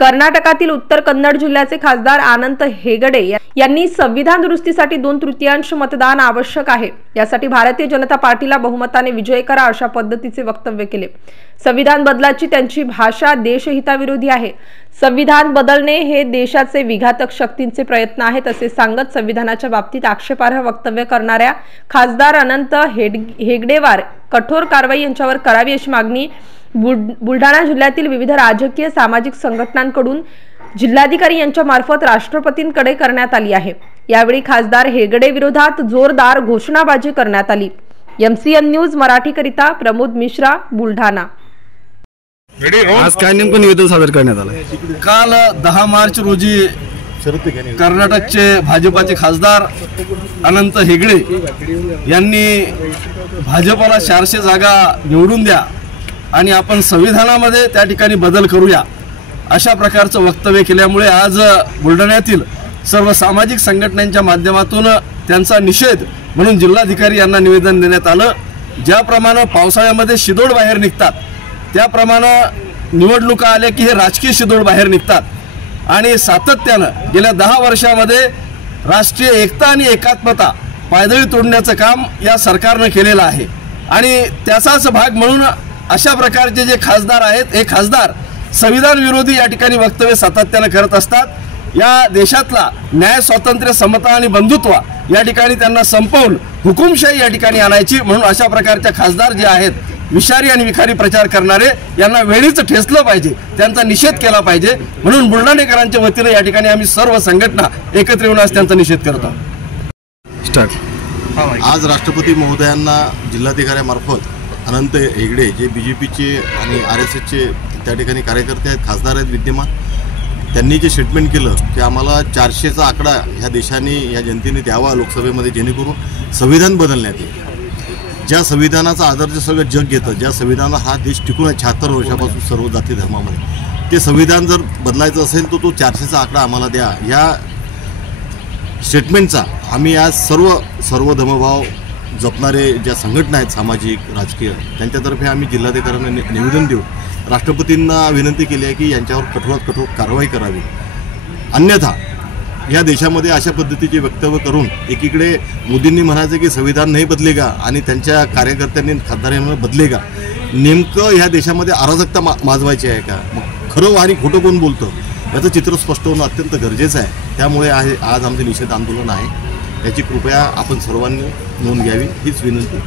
कर्नाटकातील उत्तर कन्नड जिल्ह्याचे खासदार अनंत हेगडे यांनी संविधान दुरुस्तीसाठी 2/3 मतदान आवश्यक आहे, यासाठी भारतीय जनता पार्टीला बहुमताने विजय करा अशा पद्धतीचे वक्तव्य केले। संविधान बदलाची त्यांची भाषा देशहिताविरोधी आहे। संविधान बदलणे हे देशाचे विघातक शक्तींचे प्रयत्न आहेत असे सांगत संविधानाच्या बाबतीत आक्षेपार्ह वक्तव्य करणाऱ्या खासदार अनंत हेगडेवर कठोर कारवाई यांच्यावर करावी अशी मागणी बुलढाणा जिल्ह्यातील विविध राजकीय सामाजिक संघटनांकडून जिल्हाधिकारी यांच्या मार्फत राष्ट्रपतींकडे करण्यात आली आहे। यावेळी खासदार हेगडे विरोधात जोरदार घोषणाबाजी करण्यात आली। MCN न्यूज मराठी करिता प्रमोद मिश्रा, बुलढाणा। आज काय नेमकं निवेदन सादर करण्यात आलं? काल 10 मार्च रोजी कर्नाटकचे भाजपाचे खासदार अनंत हेगडे यांनी भाजपाला 400 जागा निवडून द्या आणि आपण संविधानामध्ये त्या ठिकाणी बदल करूया अशा प्रकारचं वक्तव्य केल्यामुळे आज बुलढाण्यातील सर्व सामाजिक संघटनांच्या माध्यमातून त्यांचा निषेध म्हणून जिल्हाधिकारी यांना निवेदन देण्यात आलं। ज्याप्रमाणे पावसाळ्यामध्ये शिदोड बाहेर निघतात त्याप्रमाणे निवडणुका आल्या की हे राजकीय शिदोड बाहेर निघतात आणि सातत्यानं गेल्या 10 वर्षामध्ये राष्ट्रीय एकता आणि एकात्मता पायदळी तोडण्याचं काम या सरकारनं केलेलं आहे आणि त्याचाच भाग म्हणून अशा प्रकारचे जे खासदार आहेत हे खासदार संविधान विरोधी या ठिकाणी वक्तव्य सातत्यानं करत असतात। या देशातला न्याय, स्वातंत्र्य, समता आणि बंधुत्व या ठिकाणी त्यांना संपवून हुकुमशाही या ठिकाणी आणायची म्हणून अशा प्रकारच्या खासदार जे आहेत विषारी आणि विखारी प्रचार करणारे यांना वेळीच ठेचलं पाहिजे, त्यांचा निषेध केला पाहिजे। म्हणून बुलढाणेकरांच्या वतीने या ठिकाणी आम्ही सर्व संघटना एकत्र येऊन आज त्यांचा निषेध करतो। आज राष्ट्रपती महोदयांना जिल्हाधिकाऱ्यामार्फत अनंत हेगडे जे BJPचे आणि RSSचे त्या ठिकाणी कार्यकर्ते आहेत, खासदार आहेत विद्यमान, त्यांनी जे स्टेटमेंट केलं की आम्हाला 400चा आकडा ह्या देशाने या जनतेने द्यावा लोकसभेमध्ये जेणेकरून संविधान बदलण्यात येईल। ज्या संविधानाचा आदर जे सगळं जग घेतं, ज्या संविधानाला हा देश टिकून आहे 76 वर्षापासून सर्व जाती धर्मामध्ये, ते संविधान जर बदलायचं असेल तर तो 400चा आकडा आम्हाला द्या। या स्टेटमेंटचा आम्ही आज सर्व धर्मभाव जपणारे ज्या संघटना आहेत सामाजिक राजकीय त्यांच्यातर्फे आम्ही जिल्हाधिकाऱ्यांना निवेदन देऊ राष्ट्रपतींना विनंती केली आहे की यांच्यावर कठोरात कठोर कारवाई करावी। अन्यथा या देशामध्ये अशा पद्धतीचे वक्तव्य करून एकीकडे मोदींनी म्हणायचं की संविधान नाही बदलेगा आणि त्यांच्या कार्यकर्त्यांनी खासदारांना बदलेगा, नेमकं ह्या देशामध्ये अराजकता माजवायची आहे का? मग खरं आणि खोटं कोण बोलतं याचं चित्र स्पष्ट होणं अत्यंत गरजेचं आहे। त्यामुळे आज आमचे निषेध आंदोलन आहे, याची कृपया आपण सर्वांनी नोंद घ्यावी हीच विनंती।